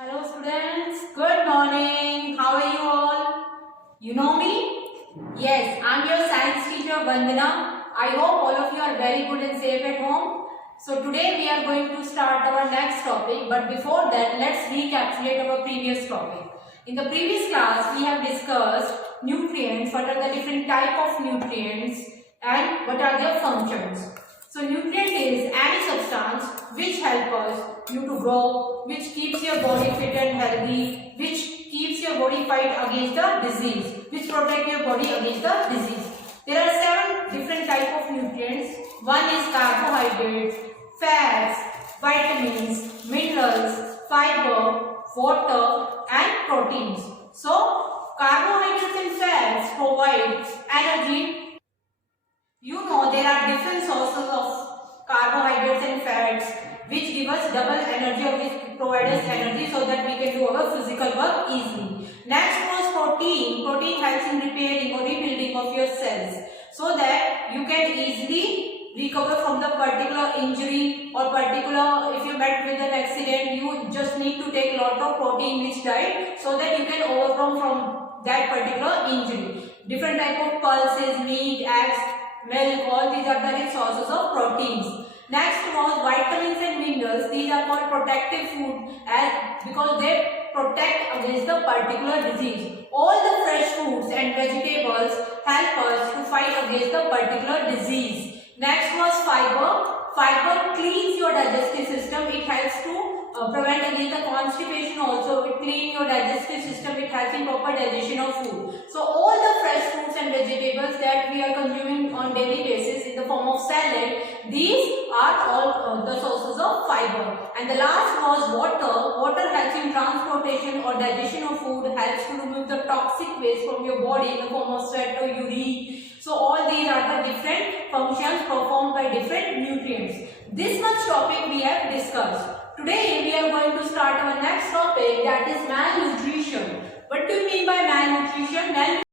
Hello students, good morning. How are you all? You know me? Yes, I'm your science teacher Vandana. I hope all of you are very good and safe at home. So today we are going to start our next topic, but before that let's recapitulate our previous topic. In the previous class we have discussed nutrients, what are the different type of nutrients and what are their functions. So nutrient is any substance which help us you to grow, which keeps your body fit and healthy, which keeps your body fight against the disease, which protect your body against the disease. There are 7 different type of nutrients. One is carbohydrates, fats, vitamins, minerals, fiber, water and proteins. So carbohydrates and fats provide energy. You know there are different sources of carbohydrates and fats which give us double energy or which provide us energy so that we can do our physical work easily. Next was protein. Protein helps in repairing or rebuilding of your cells so that you can easily recover from the particular injury or particular if you met with an accident, you just need to take lot of protein rich diet so that you can overcome from that particular injury. Different type of pulses, meat, eggs, milk, all these are the sources of proteins. Next was vitamins and minerals. These are called protective food because they protect against the particular disease. All the fresh foods and vegetables help us to fight against the particular disease. Next was fiber. Fiber cleans your digestive system. It helps to prevent against the constipation also. It cleans your digestive system. It helps in proper digestion of food. So all the fresh fruits and vegetables that we are consuming on daily basis in the form of salad, these are all the sources of fiber. And the last was water. Water helps in transportation or digestion of food, helps to remove the toxic waste from your body in the form of sweat or urine. So all these are the different functions performed by different nutrients. This much topic we have discussed. Today we are going to start our next topic, that is malnutrition. What do you mean by malnutrition? Malnutrition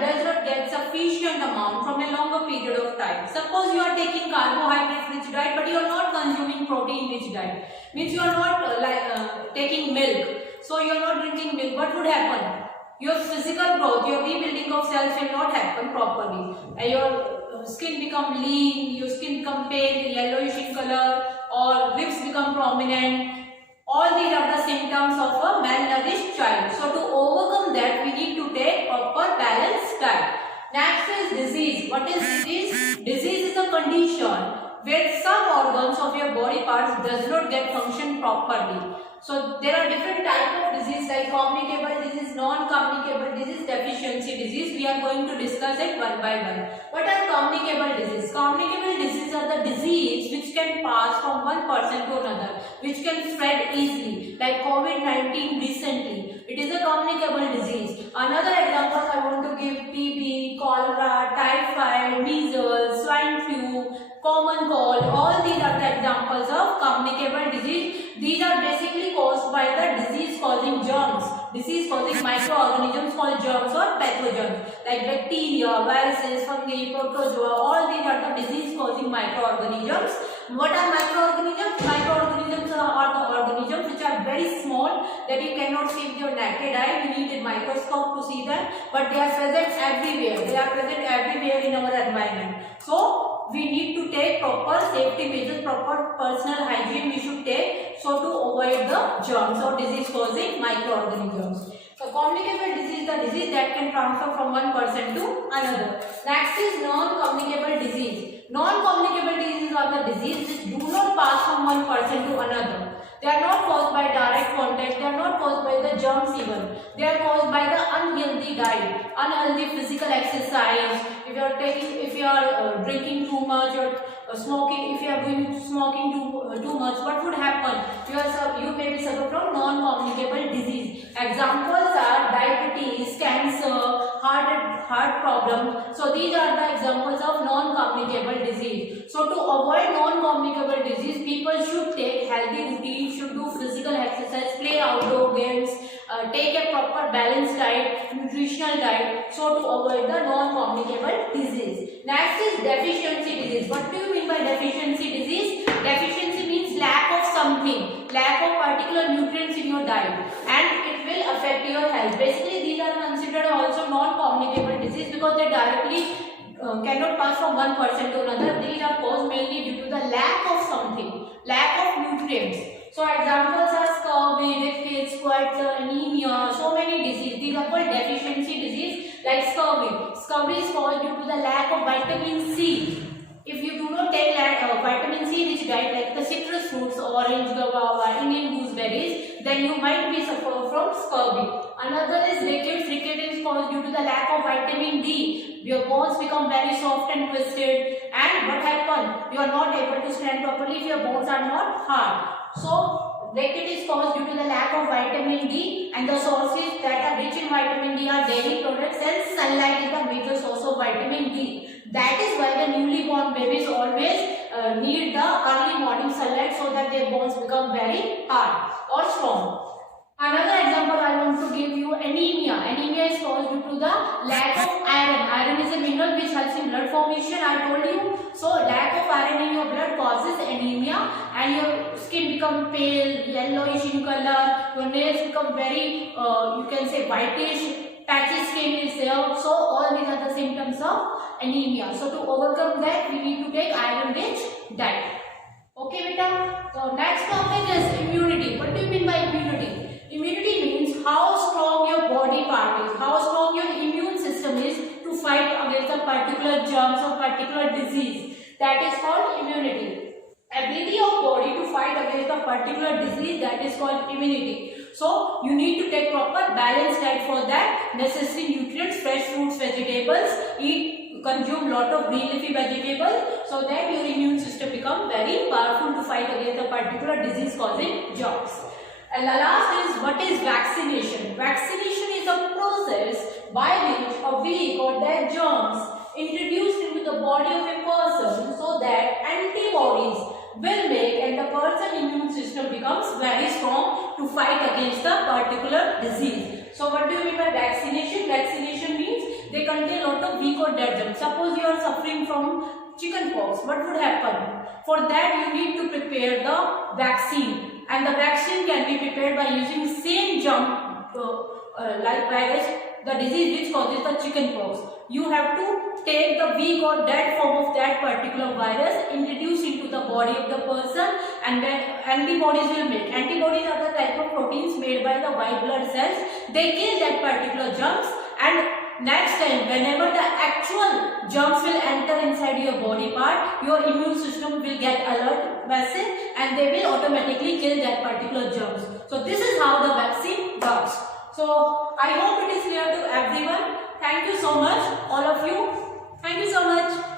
does not get sufficient amount from a longer period of time. Suppose you are taking carbohydrate rich diet but you are not consuming protein rich diet. Means you are not taking milk. So you are not drinking milk. What would happen? Your physical growth, your rebuilding of cells will not happen properly. Your skin become lean, your skin become pale, yellowish in color, or lips become prominent. All these are the symptoms of a malnourished child. So to overcome that, we need to take proper balanced diet. Next is disease. What is disease? Disease is a condition where some organs of your body parts does not get function properly. So there are different types of disease like communicable disease, non-communicable disease, deficiency disease. We are going to discuss it one by one. What are communicable disease? Communicable disease are the disease which can pass from one person to another, which can spread easily, like COVID-19 recently. It is a communicable disease. Another example I want to give: TB, cholera, typhoid, measles, swine flu, common cold. All these are the examples of communicable disease. These are basically caused by the disease causing germs, disease causing microorganisms called germs or pathogens like bacteria, viruses, fungi, protozoa. All these are the disease causing microorganisms. What are microorganisms? Microorganisms are the organisms which are very small that you cannot see with your naked eye. You need a microscope to see them, but they are present everywhere. They are present everywhere in our environment. So we need to take proper safety measures, proper personal hygiene we should take so to avoid the germs or disease causing microorganisms. So communicable disease is the disease that can transfer from one person to another. Next is non-communicable disease. Non-communicable diseases are the diseases which do not pass from one person to another. They are not caused by direct contact. They are not caused by the germs even. They are caused by the unhealthy diet, unhealthy physical exercise. If you are drinking too much or smoking, if you are doing smoking too much, what would happen? You may be suffer from non-communicable disease. Examples are diabetes, cancer, heart problem. So these are the examples of non-communicable disease. So to avoid non-communicable disease, people should take healthy routine, should do physical exercise, play outdoor games, take a proper balanced diet, nutritional diet, so to avoid the non-communicable disease. Next is deficiency disease. What do you mean by deficiency disease? Deficiency means lack of something, lack of particular nutrients in your diet, and it will affect your health. Basically, these are considered also non-communicable disease because they directly cannot pass from one person to another. These are caused mainly due to the lack of something, lack of nutrients. So examples are scurvy, rickets, goiter, anemia, so many diseases. These are called deficiency disease like scurvy. Scurvy is caused due to the lack of vitamin C. If you do not take vitamin C rich diet like the citrus fruits, orange, guava, Indian gooseberries, then you might be suffer from scurvy. Another is rickets. Rickets is caused due to the lack of vitamin D. Your bones become very soft and twisted, and what happens? You are not able to stand properly if your bones are not hard. So ricket is caused due to the lack of vitamin D, and the sources that are rich in vitamin D are dairy products, and sunlight is the major source of vitamin D. That is why the newly born babies always need the early morning sunlight so that their bones become very hard or strong. Another example I want to give you, anemia. Anemia is caused due to the lack of iron. Iron is a mineral which helps in blood formation, I told you. So lack of iron in your blood causes anemia, and your skin become pale, yellowish in color, your nails become very, you can say whitish, patchy skin is there. So all these are the symptoms of anemia. So to overcome that, we need to take iron rich diet. Okay beta. So next topic is immunity. What do you mean by immunity? Immunity means how strong your body part is, how strong your immune system is to fight against a particular germs or particular disease. That is called immunity. Ability of body to fight against a particular disease, that is called immunity. So you need to take proper balanced diet for that. Necessary nutrients, fresh fruits, vegetables, consume lot of green leafy vegetables so that your immune system become very powerful to fight against a particular disease causing germs. And the last is, what is vaccination? Vaccination is a process by which a weak or dead germs introduced into the body of a person so that antibodies will make and the person's immune system becomes very strong to fight against the particular disease. So what do you mean by vaccination? Vaccination means they contain a lot of weak or dead germs. Suppose you are suffering from chickenpox, what would happen? For that you need to prepare the vaccine. And the vaccine can be prepared by using same germ like virus, the disease which causes the chickenpox. You have to take the weak or dead form of that particular virus, introduce into the body of the person, and then antibodies will make. Antibodies are the type of proteins made by the white blood cells. They kill that particular germs, and next time whenever the actual germs will enter inside your body part, your immune system will get alert message and they will automatically kill that particular germs. So this is how the vaccine works. So I hope it is clear to everyone. Thank you so much, all of you. Thank you so much.